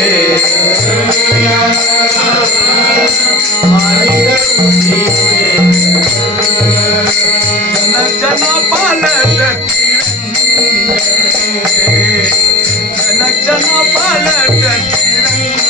न चना पालक न जना पालक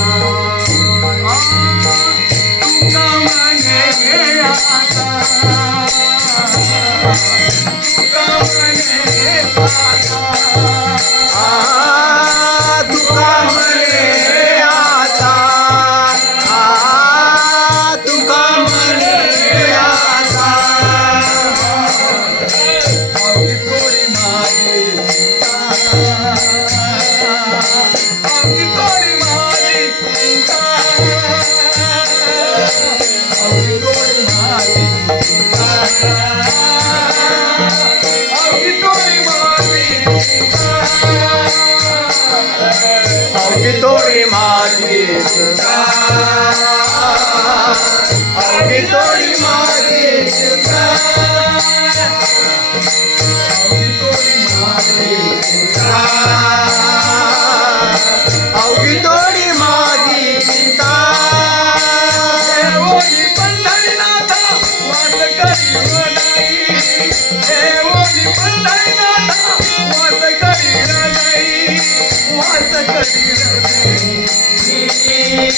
Adiós. Adiós.